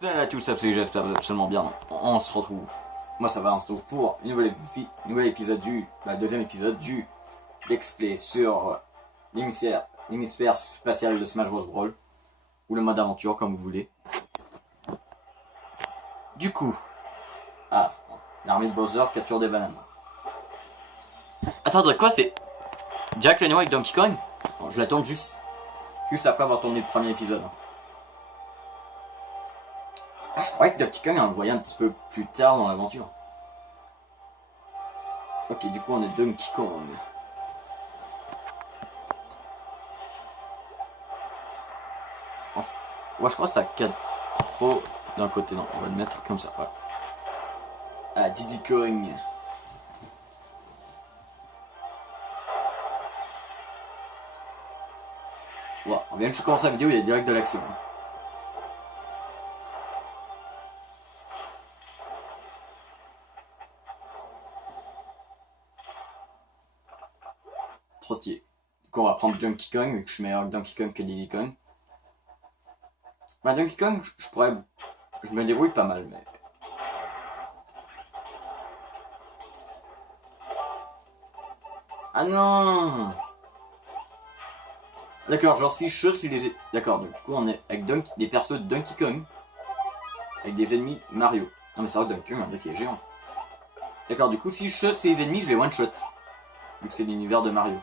Salut à tous, j'espère que vous allez absolument bien. On se retrouve. Moi ça va, on se retrouve pour une nouvel épisode deuxième épisode du Let's Play sur l'hémisphère spatial de Smash Bros. Brawl. Ou le mode aventure, comme vous voulez. Du coup, l'armée de Bowser capture des bananes. Attends, de quoi c'est Jack Lenoir avec Donkey Kong? Bon, je l'attends juste après avoir tourné le premier épisode. Ah, je croyais que Donkey Kong on le voyait un petit peu plus tard dans l'aventure. Ok, du coup on est Donkey Kong. Ouais, je crois que ça cadre trop d'un côté. Non, on va le mettre comme ça. Voilà. Ah, Diddy Kong. Ouais, on vient de commencer la vidéo, il y a direct de l'action. Trop stylé. Du coup, on va prendre Donkey Kong, vu que je suis meilleur que Donkey Kong que Diddy Kong. Bah, Donkey Kong, je me débrouille pas mal, mais. Ah non! D'accord, genre si je saute sur les. D'accord, donc du coup, on est avec des persos de Donkey Kong, avec des ennemis Mario. Non, mais c'est vrai, Donkey Kong, on dirait qu'il est géant. D'accord, du coup, si je saute sur les ennemis, je les one-shot. Vu que c'est l'univers de Mario.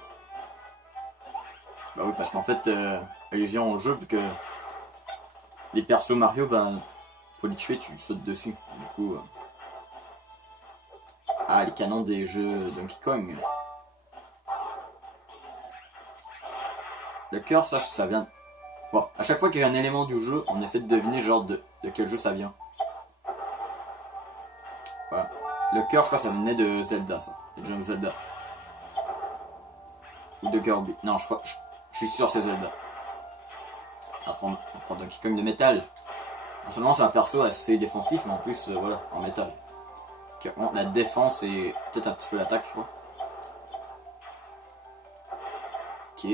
Bah oui, parce qu'en fait, allusion au jeu, vu que les persos Mario, ben, faut les tuer, tu sautes dessus. Du coup, ah, les canons des jeux Donkey Kong. Le cœur, ça vient. Bon, à chaque fois qu'il y a un élément du jeu, on essaie de deviner genre de quel jeu ça vient. Voilà. Le cœur, je crois que ça venait de Zelda, ça. De John Zelda. Ou de Kirby. Non, je crois. Je suis sûr que c'est Zelda. On prend Donkey Kong de métal. Non seulement c'est un perso assez défensif, mais en plus, voilà, en métal. Bon, la défense et peut-être un petit peu l'attaque, je crois. Ok.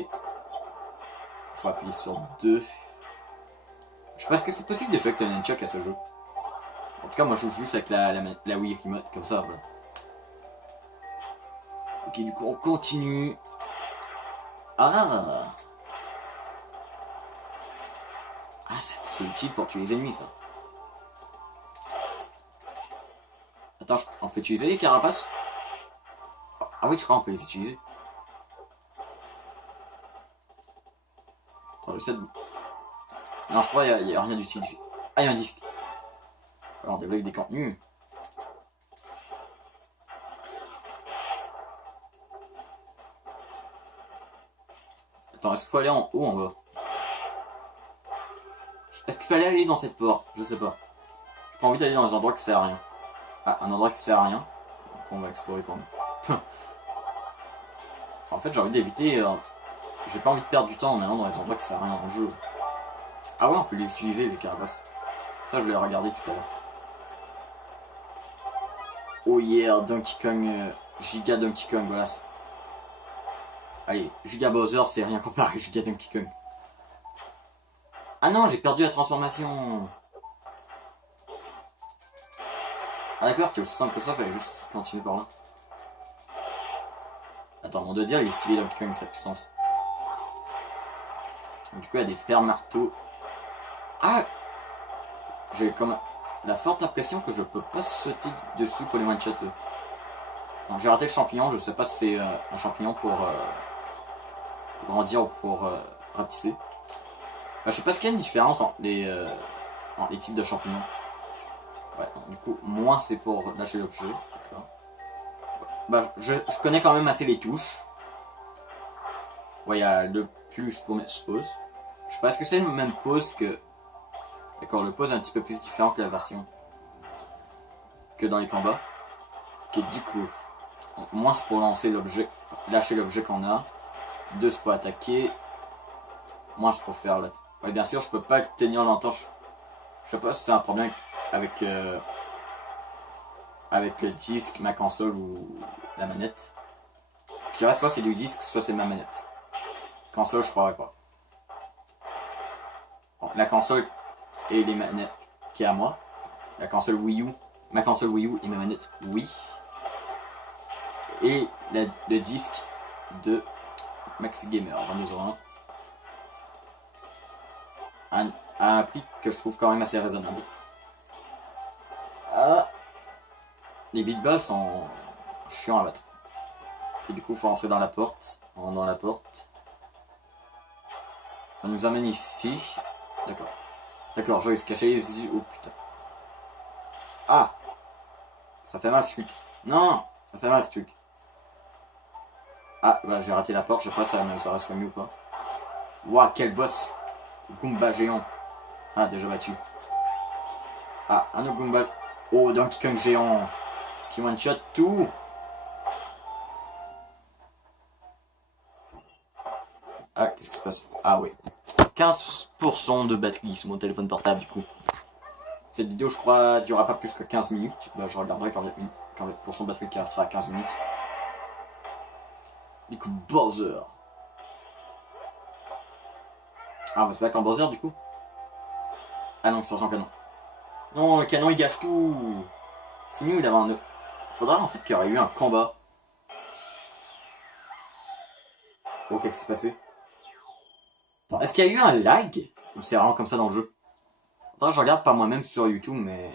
Faut appuyer sur 2. Je sais pas ce que c'est possible de jouer avec le nunchuck à ce jeu. En tout cas, moi je joue juste avec la Wii Remote, comme ça, voilà. Ok, du coup, on continue. Ah! Ah, c'est utile pour tuer les ennemis, ça. Attends, on peut utiliser les carapaces? Ah oui, je crois qu'on peut les utiliser. Attends, le 7. Non, je crois qu'il n'y a rien d'utilisé. Ah, il y a un disque. Alors, on débloque des contenus. Attends, est-ce qu'il faut aller en haut ou en bas? Est-ce qu'il fallait aller dans cette porte? Je sais pas. J'ai pas envie d'aller dans un endroit qui sert à rien. Ah, un endroit qui sert à rien. Donc on va explorer quand même. En fait, j'ai envie d'éviter. J'ai pas envie de perdre du temps en allant dans les endroits qui servent à rien dans le jeu. Ah ouais, on peut les utiliser, les carapaces. Ça, je vais les regarder tout à l'heure. Oh yeah, Donkey Kong. Giga Donkey Kong, voilà. Allez, Giga Bowser, c'est rien comparé à Giga Donkey Kong. Ah non, j'ai perdu la transformation. Ah d'accord, c'était aussi simple que ça, fallait juste continuer par là. Attends, mon doigt de dire, il est stylé Donkey Kong, sa puissance. Donc, du coup, il y a des fers marteaux. Ah! J'ai comme la forte impression que je peux pas sauter dessus pour les one-shotter. J'ai raté le champignon, je sais pas si c'est un champignon pour grandir ou pour rapetisser. Je sais pas ce qu'il y a une différence entre les types de champignons. Ouais, du coup, moins c'est pour lâcher l'objet. Bah, je connais quand même assez les touches. Ouais, il y a le plus pour mettre pause. Je sais pas, est-ce que c'est le même pause que. D'accord, le pause est un petit peu plus différent que la version que dans les combats. Ok, du coup, moins c'est pour lancer l'objet, lâcher l'objet qu'on a. 2 c'est pour attaquer. Moins c'est pour faire la. Ouais, bien sûr, je peux pas tenir longtemps. Je sais pas si c'est un problème avec le disque, ma console ou la manette. Je dirais soit c'est du disque, soit c'est ma manette. Console, je croirais pas. Bon, la console et les manettes qui est à moi. La console Wii U, ma console Wii U et ma manette Wii. Et le disque de Maxi Gamer 22,01 à un prix que je trouve quand même assez raisonnable. Les beatballs sont chiants à battre. Et du coup, il faut rentrer dans la porte. On rentre dans la porte. Ça nous amène ici. D'accord. D'accord, je vais se cacher les yeux. Oh putain. Ah! Ça fait mal ce truc. Non! Ça fait mal ce truc. Ah, bah j'ai raté la porte, je sais pas si ça va soigner ou pas. Waouh, quel boss! Goomba géant. Ah, déjà battu. Ah, un autre Goomba. Oh, Donkey Kong géant. Qui one-shot tout. Ah, qu'est-ce qui se passe? Ah oui. 15% de batterie sur mon téléphone portable du coup. Cette vidéo, je crois, durera pas plus que 15 minutes. Bah, je regarderai quand le pourcent de batterie qui restera à 15 minutes. Du coup, Bowser. Ah, on va se battre en Bowser du coup. Ah non, c'est sans canon. Non, le canon il gâche tout. C'est mieux d'avoir un... Faudra en fait qu'il y aurait eu un combat. Oh, qu'est-ce qui s'est passé? Est-ce qu'il y a eu un lag? Ou c'est vraiment comme ça dans le jeu? Attends, je regarde par moi-même sur YouTube, mais...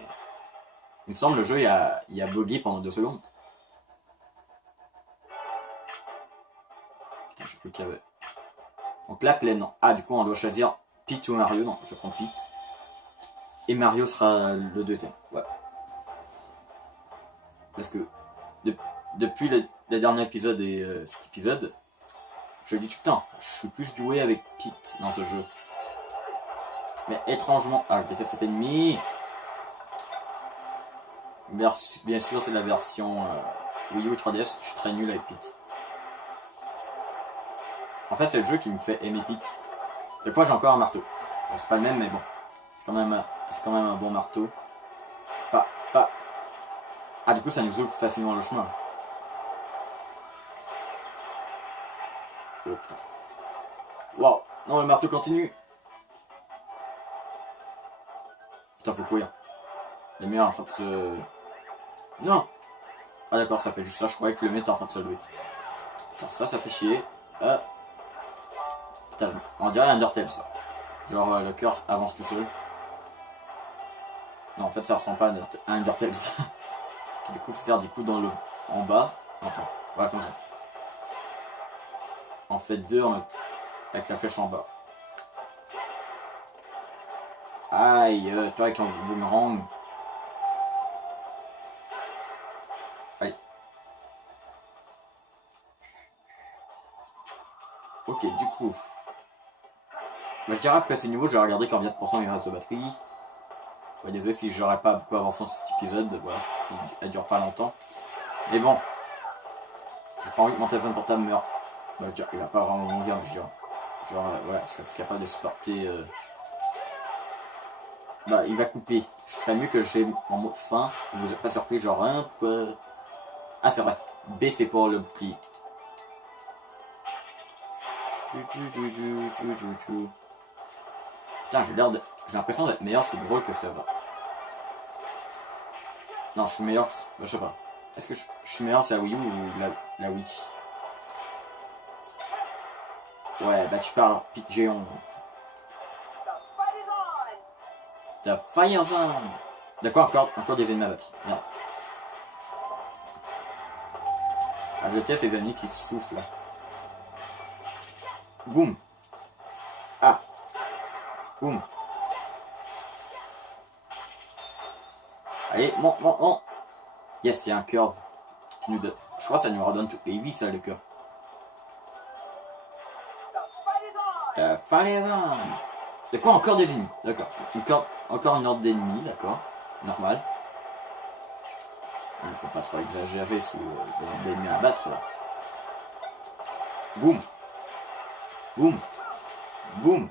Il me semble le jeu il a bugué pendant 2 secondes. Putain, j'ai cru qu'il y avait... Donc la plaine, non. Ah, du coup, on doit choisir Peach ou Mario. Non, je prends Peach. Et Mario sera le deuxième. Ouais. Parce que depuis le dernier épisode et cet épisode, je le dis tout le temps, je suis plus doué avec Pete dans ce jeu. Mais étrangement... Ah, je déteste cet ennemi. Bien sûr, c'est la version Wii U 3DS, je suis très nul avec Pete. En fait, c'est le jeu qui me fait aimer Pete. De quoi j'ai encore un marteau. Bon, c'est pas le même, mais bon. C'est quand même un bon marteau. Pas. Ah, du coup, ça nous ouvre facilement le chemin. Oh putain. Waouh. Non, le marteau continue. Putain, faut courir. Le mur est en train de se... Non. Ah d'accord, ça fait juste ça. Je croyais que le mur était en train de se lever. Putain, ça fait chier. Putain, on dirait Undertale, ça. Genre, le cœur avance tout seul. Non, en fait, ça ressemble pas à Undertale, ça. Du coup, faut faire des coups en bas. Attends, voilà, comme ça. En fait, 2 avec la flèche en bas. Aïe, toi avec un boomerang. Allez. Ok, du coup. Moi, je dirais après ce niveau, je vais regarder combien de pourcents il reste de batterie. Ouais, désolé si j'aurais pas beaucoup avancé dans cet épisode. Voilà, si elle dure pas longtemps. Mais bon. J'ai pas envie que mon téléphone portable meure. Bah, je dirais, il va pas vraiment mourir, je dirais. Genre, voilà, il serait plus capable de supporter... Bah, il va couper. Je ferais mieux que j'ai en mode fin. Vous êtes pas surpris, genre, hein, pourquoi... Ah, c'est vrai. B, c'est pour le bouclier. Putain, j'ai l'impression d'être meilleur sur Brawl que ça va. Non, je suis meilleur... Je sais pas. Est-ce que je suis meilleur sur la Wii U ou la Wii? Ouais, bah tu parles pic géant. The Fire Zone. D'accord, encore des ennemis à battre. Merde. Ah, je teste les ennemis qui soufflent. Boum. Ah. Boum. Allez, bon. Yes, c'est un cœur. Je crois que ça nous redonne toutes les vies, ça, le cœur. Fire Zone. C'est quoi, encore des ennemis? D'accord. Encore une horde d'ennemis, d'accord. Normal. Il ne faut pas trop exagérer sous l'ennemi à battre là. Boum. Boum. Boum.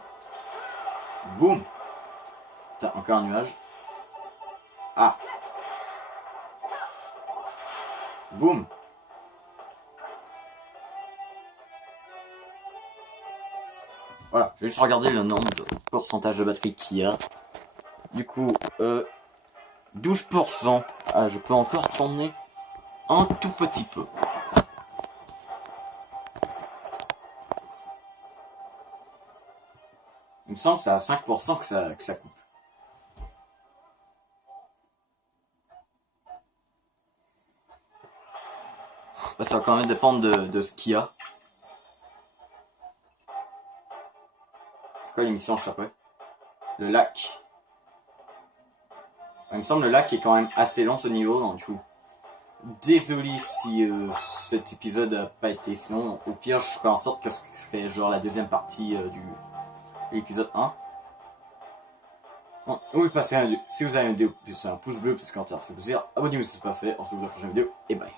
Boum. Putain, encore un nuage. Ah. Boum. Voilà, je vais juste regarder le nombre de pourcentage de batterie qu'il y a. Du coup, 12%. Ah, je peux encore tourner un tout petit peu. Il me semble que c'est à 5% que ça coupe. Ça va quand même dépendre de ce qu'il y a. C'est quoi l'émission, je sais pas. Le lac. Il me semble que le lac est quand même assez long ce niveau, donc du coup. Désolé si cet épisode n'a pas été si long. Au pire, je ferai en sorte que je fais genre la deuxième partie de l'épisode 1. Oui, si vous avez une vidéo, c'est un pouce bleu, plus commentaire, fait plaisir. Abonnez-vous si ce n'est pas fait. On se retrouve dans la prochaine vidéo et bye.